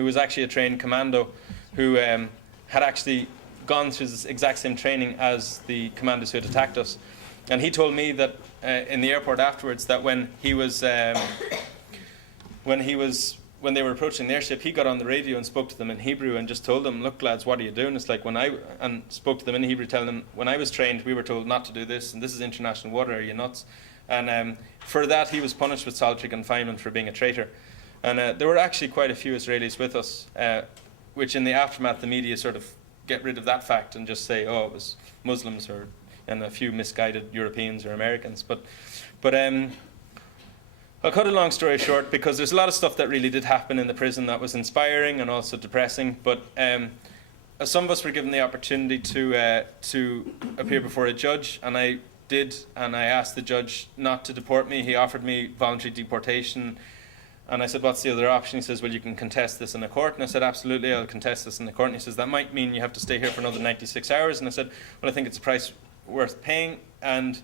who was actually a trained commando, who had actually gone through this exact same training as the commandos who had attacked us. And he told me that in the airport afterwards, that when they were approaching the airship, he got on the radio and spoke to them in Hebrew and just told them, "Look, lads, what are you doing?" It's like and spoke to them in Hebrew, telling them, "When I was trained, we were told not to do this, and this is international water. Are you nuts?" And for that, he was punished with solitary confinement for being a traitor. And there were actually quite a few Israelis with us, which in the aftermath, the media sort of get rid of that fact and just say, "Oh, it was Muslims and a few misguided Europeans or Americans." But I'll cut a long story short, because there's a lot of stuff that really did happen in the prison that was inspiring and also depressing. But some of us were given the opportunity to appear before a judge, and I did, and I asked the judge not to deport me. He offered me voluntary deportation, and I said, "What's the other option?" He says, "Well, you can contest this in a court." And I said, "Absolutely, I'll contest this in the court." And he says, "That might mean you have to stay here for another 96 hours. And I said, "Well, I think it's a price worth paying." And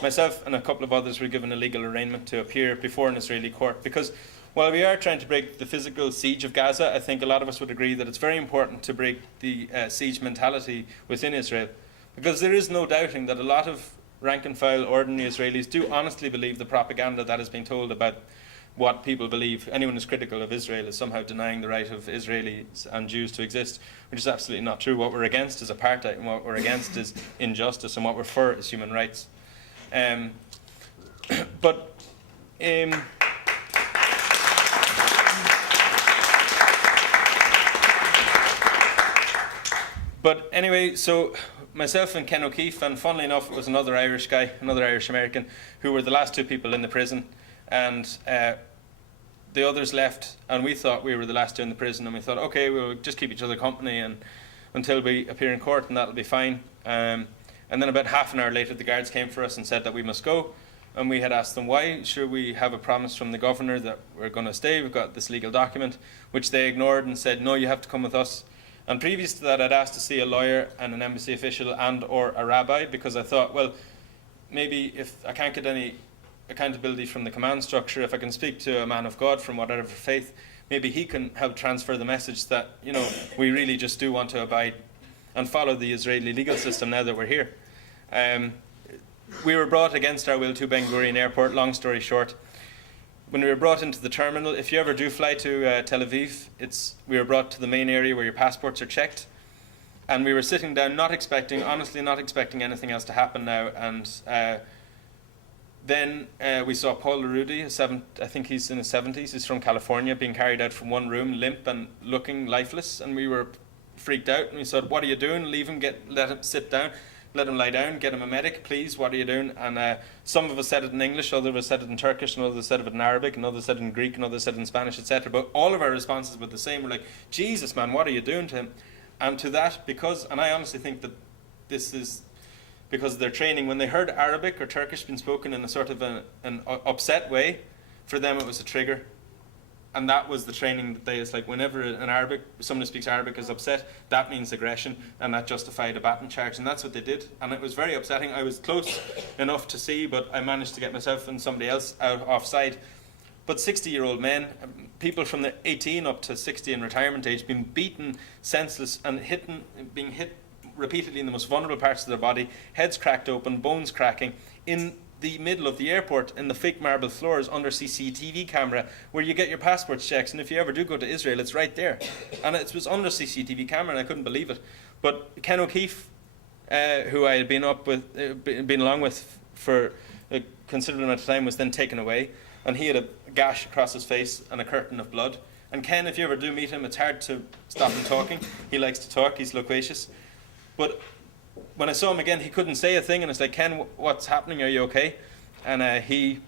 myself and a couple of others were given a legal arraignment to appear before an Israeli court, because while we are trying to break the physical siege of Gaza, I think a lot of us would agree that it's very important to break the siege mentality within Israel, because there is no doubting that a lot of rank and file ordinary Israelis do honestly believe the propaganda that has been told about what people believe. Anyone who's critical of Israel is somehow denying the right of Israelis and Jews to exist, which is absolutely not true. What we're against is apartheid, and what we're against is injustice, and what we're for is human rights. But anyway, so myself and Ken O'Keefe, and funnily enough, it was another Irish guy, another Irish American, who were the last two people in the prison. And the others left, and we thought we were the last two in the prison, and we thought, okay, we'll just keep each other company and until we appear in court, and that'll be fine. And then about half an hour later, the guards came for us and said that we must go. And we had asked them why. Sure, we have a promise from the governor that we're going to stay. We've got this legal document, which they ignored and said, "No, you have to come with us." And previous to that, I'd asked to see a lawyer and an embassy official and or a rabbi, because I thought, well, maybe if I can't get any accountability from the command structure, if I can speak to a man of God from whatever faith, maybe he can help transfer the message that, you know, we really just do want to abide and follow the Israeli legal system now that we're here. We were brought against our will to Ben Gurion Airport. Long story short, when we were brought into the terminal, if you ever do fly to Tel Aviv, we were brought to the main area where your passports are checked, and we were sitting down, honestly not expecting anything else to happen now. And then we saw Paul Larudi, I think he's in his 70s, he's from California, being carried out from one room, limp and looking lifeless, and we were freaked out, and we said, "What are you doing? Leave him, let him sit down. Let him lie down, get him a medic, please, what are you doing?" And some of us said it in English, others of us said it in Turkish, and others said it in Arabic, and others said it in Greek, and others said it in Spanish, etc. But all of our responses were the same. We're like, "Jesus, man, what are you doing to him?" And to that, and I honestly think that this is because of their training, when they heard Arabic or Turkish being spoken in a sort of an upset way, for them it was a trigger. And that was the training that it's like whenever someone who speaks Arabic is upset, that means aggression, and that justified a baton charge, and that's what they did. And it was very upsetting. I was close enough to see, but I managed to get myself and somebody else out offside. But 60-year-old men, people from the 18 up to 60 in retirement age, being beaten senseless and being hit repeatedly in the most vulnerable parts of their body, heads cracked open, bones cracking, in the middle of the airport, in the fake marble floors under CCTV camera where you get your passports checks. And if you ever do go to Israel, it's right there. And it was under CCTV camera, and I couldn't believe it. But Ken O'Keefe, who I had been along with for a considerable amount of time, was then taken away, and he had a gash across his face and a curtain of blood. And Ken, if you ever do meet him, it's hard to stop him talking. He likes to talk, he's loquacious. But when I saw him again, he couldn't say a thing, and it's like, "Ken, what's happening? Are you okay?" And he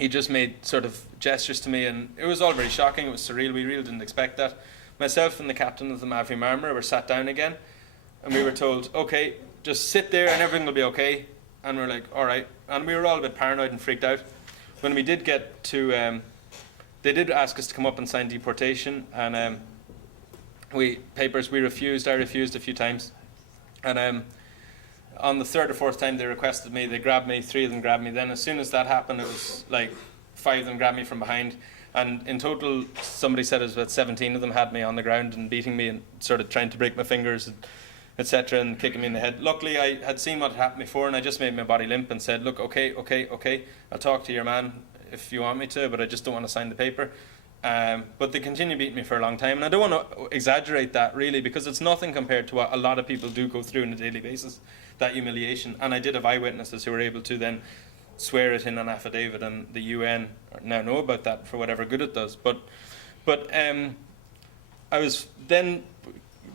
just made sort of gestures to me, and it was all very shocking. It was surreal. We really didn't expect that. Myself and the captain of the Mavi Marmara were sat down again, and we were told, "Okay, just sit there and everything will be okay." And we were like, "All right." And we were all a bit paranoid and freaked out. When we did get to, they did ask us to come up and sign deportation, and we refused. I refused a few times. And on the third or fourth time they requested me, they grabbed me, 3 of them grabbed me. Then as soon as that happened, it was like 5 of them grabbed me from behind. And in total, somebody said it was about 17 of them had me on the ground and beating me and sort of trying to break my fingers, etc., and kicking me in the head. Luckily, I had seen what had happened before, and I just made my body limp and said, look, okay, I'll talk to your man if you want me to, but I just don't want to sign the paper. But they continue beating me for a long time, and I don't want to exaggerate that, really, because it's nothing compared to what a lot of people do go through on a daily basis, that humiliation. And I did have eyewitnesses who were able to then swear it in an affidavit, and the UN now know about that for whatever good it does. But I was then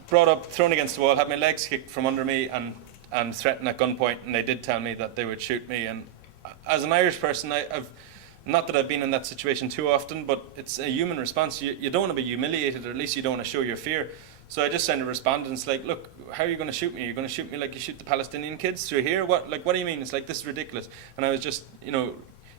brought up, thrown against the wall, had my legs kicked from under me, and threatened at gunpoint, and they did tell me that they would shoot me. And as an Irish person, I've not that I've been in that situation too often, but it's a human response. You don't want to be humiliated, or at least you don't want to show your fear. So I just sent a respondent like, look, how are you going to shoot me? You're going to shoot me like you shoot the Palestinian kids through here? What do you mean? It's like, this is ridiculous. And I was just,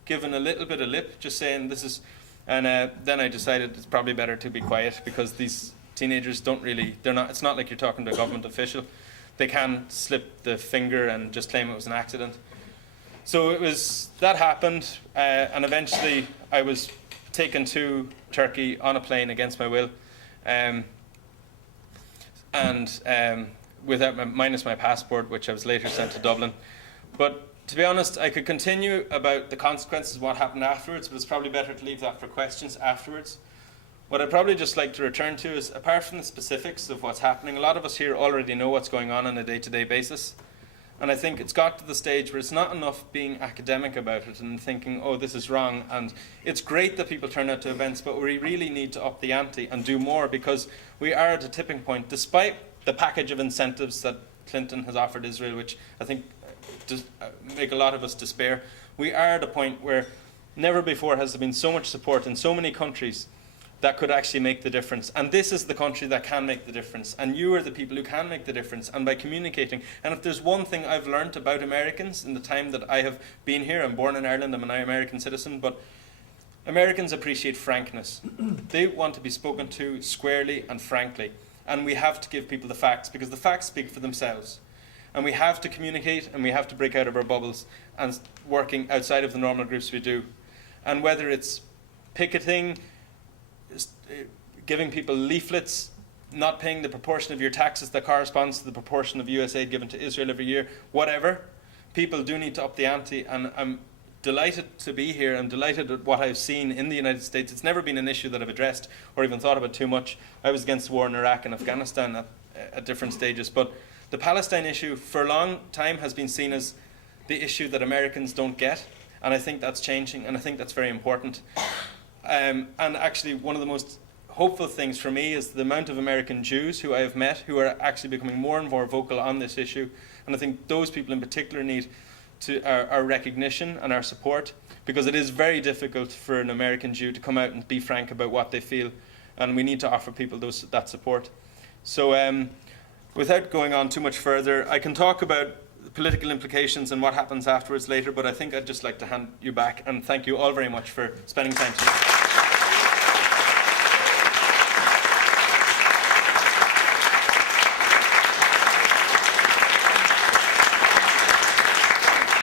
given a little bit of lip, just saying this is, and then I decided it's probably better to be quiet, because these teenagers it's not like you're talking to a government official. They can slip the finger and just claim it was an accident. So that happened, and eventually I was taken to Turkey on a plane against my will. Minus my passport, which I was later sent to Dublin. But to be honest, I could continue about the consequences of what happened afterwards, but it's probably better to leave that for questions afterwards. What I'd probably just like to return to is, apart from the specifics of what's happening, a lot of us here already know what's going on a day-to-day basis. And I think it's got to the stage where it's not enough being academic about it and thinking, oh, this is wrong. And it's great that people turn out to events, but we really need to up the ante and do more, because we are at a tipping point, despite the package of incentives that Clinton has offered Israel, which I think does make a lot of us despair. We are at a point where never before has there been so much support in so many countries that could actually make the difference. And this is the country that can make the difference. And you are the people who can make the difference. And by communicating, and if there's one thing I've learned about Americans in the time that I have been here, I'm born in Ireland, I'm an American citizen, but Americans appreciate frankness. They want to be spoken to squarely and frankly. And we have to give people the facts, because the facts speak for themselves. And we have to communicate, and we have to break out of our bubbles and working outside of the normal groups we do. And whether it's picketing, giving people leaflets, not paying the proportion of your taxes that corresponds to the proportion of US aid given to Israel every year, whatever, people do need to up the ante. And I'm delighted to be here. I'm delighted at what I've seen in the United States. It's never been an issue that I've addressed or even thought about too much. I was against the war in Iraq and Afghanistan at different stages. But the Palestine issue for a long time has been seen as the issue that Americans don't get. And I think that's changing, and I think that's very important. And actually, one of the most hopeful things for me is the amount of American Jews who I have met who are actually becoming more and more vocal on this issue. And I think those people in particular need our recognition and our support, because it is very difficult for an American Jew to come out and be frank about what they feel. And we need to offer people that support. So without going on too much further, I can talk about the political implications and what happens afterwards later, but I think I'd just like to hand you back and thank you all very much for spending time today.